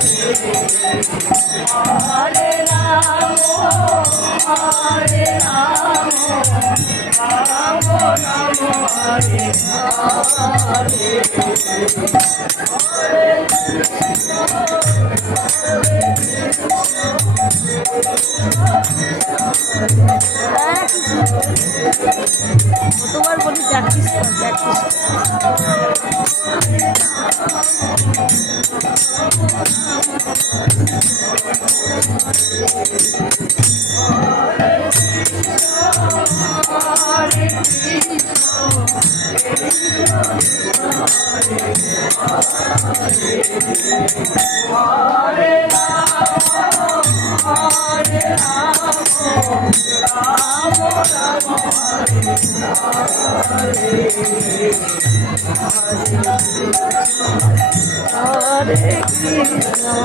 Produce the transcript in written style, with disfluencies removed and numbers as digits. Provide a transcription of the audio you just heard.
Hare Rama, Hare Rama, Rama Rama, Hare Hare, Hare কতবার বলি practice কর, practice Hare Rama, Hare Rama, Rama Rama, Hare Hare, Hare Krishna.